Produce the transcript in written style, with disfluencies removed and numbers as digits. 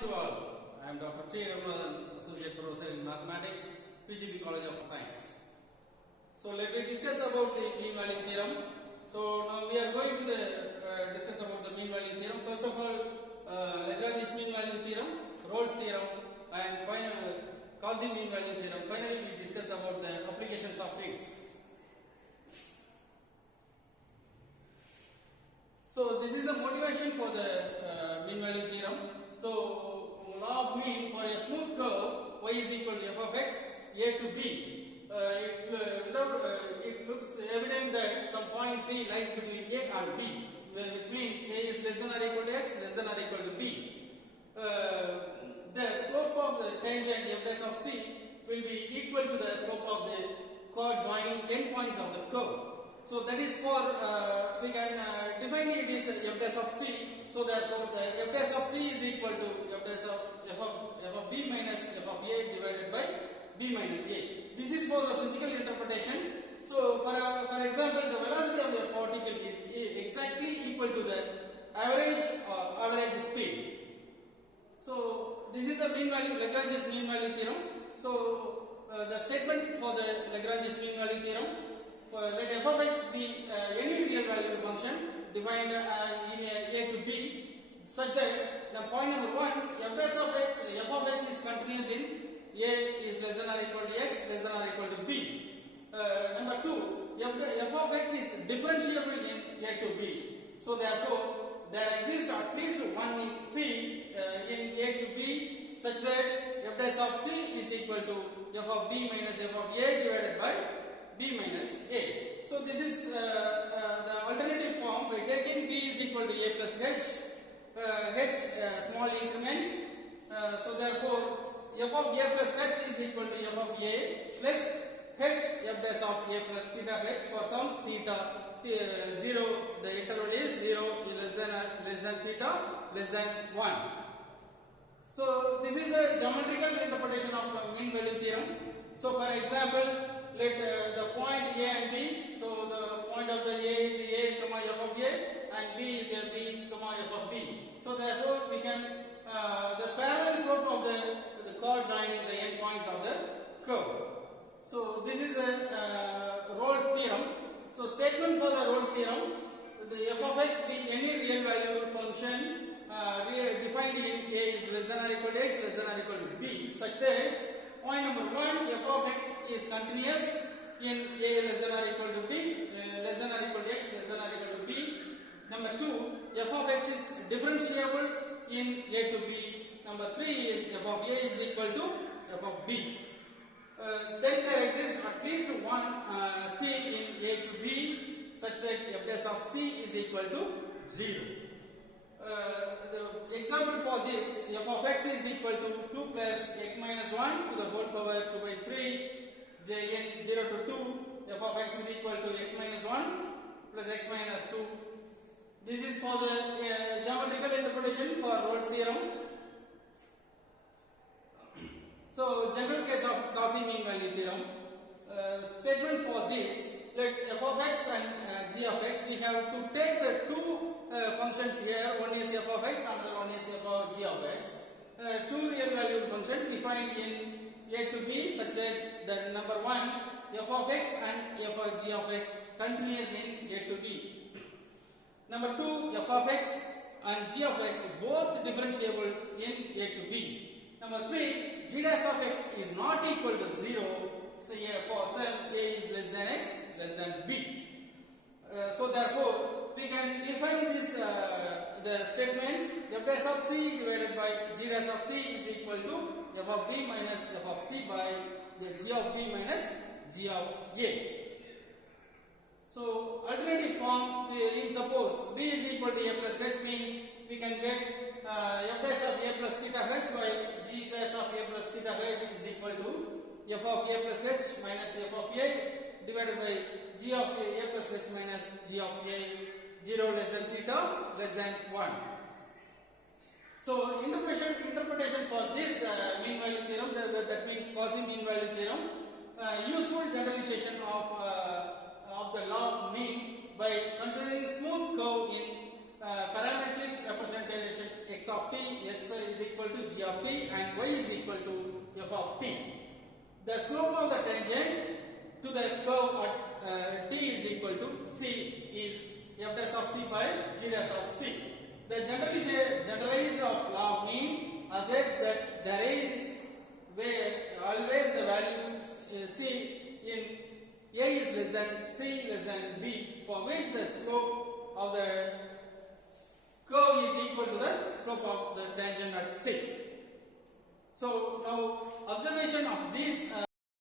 to all. I am Dr. T. Raghunathan, Associate Professor in Mathematics, PGP College of Science. So let me discuss about the mean value theorem. So now we are going to discuss about the mean value theorem. First of all, Lagrange's mean value theorem, Rolle's theorem, and finally Cauchy mean value theorem. Finally, we discuss about the applications of it. So this is the motivation for the mean value theorem. So law of mean for a smooth curve y is equal to f of x a to b. It looks evident that some point C lies between a and b, which means a is less than or equal to x, less than or equal to b. The slope of the tangent f dash of c will be equal to the slope of the chord joining endpoints of the curve. So that is for we can define it as f dash of c. So therefore the f dash of c is equal to f dash of f of b minus f of a divided by b minus a. This is for the physical interpretation. So for example, the velocity of the particle is exactly equal to the average speed. So this is the mean value, Lagrange's mean value theorem. So the statement for the Lagrange's mean value theorem, let f of x be any real value function defined in a to b, such that the point number 1, f of x is continuous in a is less than or equal to x, less than or equal to b. Number 2, f of x is differentiable in a to b. So therefore, there exists at least one in c in a to b, such that f dash of c is equal to f of b minus f of a divided by b minus a. So this is the alternative form by taking b is equal to a plus h, small increment. So therefore f of a plus h is equal to f of a plus h f dash of a plus theta h for some theta 0. The interval is 0 less than theta less than 1. So this is the geometrical interpretation of mean value theorem. So for example, let the point a and b. So the point of the a is a comma f of a and b is a b comma f of b. So therefore we can the parallel slope of the chord joining the endpoints of the curve. So this is a Rolle's theorem. So statement for the Rolle's theorem, the f of x be any real value function defined in a is less than or equal to x, less than or equal to b, such that point number 1, f of x is continuous in a less than or equal to b, less than or equal to x, less than or equal to b. Number 2, f of x is differentiable in a to b. Number 3 is f of a is equal to f of b. Then there exists at least one c in a to b, such that f dash of c is equal to 0. The example for this, f of x is equal to 2 plus x minus 1 to the whole power 2 by 3, jn 0 to 2, f of x is equal to x minus 1 plus x minus 2. This is for the geometrical interpretation for Rolle's theorem. So general case of Cauchy mean value theorem, statement for this, let f of x and g of x, we have to take the two functions here, one is f of x, another one is f of g of x. Two real valued functions defined in a to b, such that the number 1, f of x and f of g of x continuous in a to b. Number 2, f of x and g of x both differentiable in a to b. Number 3, g dash of x is not equal to 0, so for some a is less than x, less than b. So therefore, we can define this the statement f dash of c divided by g dash of c is equal to f of b minus f of c by g of b minus g of a. So alternative form, in suppose b is equal to a plus h means we can get f dash of a plus theta h by g dash of a plus theta h is equal to f of a plus h minus f of a divided by g of a plus h minus g of a 0 less than theta less than 1. So interpretation for this mean value theorem, that means Cauchy mean value theorem, useful generalization of the law of mean by considering smooth curve in parametric representation x of t, x is equal to g of t, and y is equal to f of t. The slope of the tangent to the curve at t is equal to c is f dash of c by g dash of c. The generalized of law of mean asserts that there is where always the value c in a is less than c less than b, for which the slope of the curve is equal to the slope of the tangent at c. So now observation of these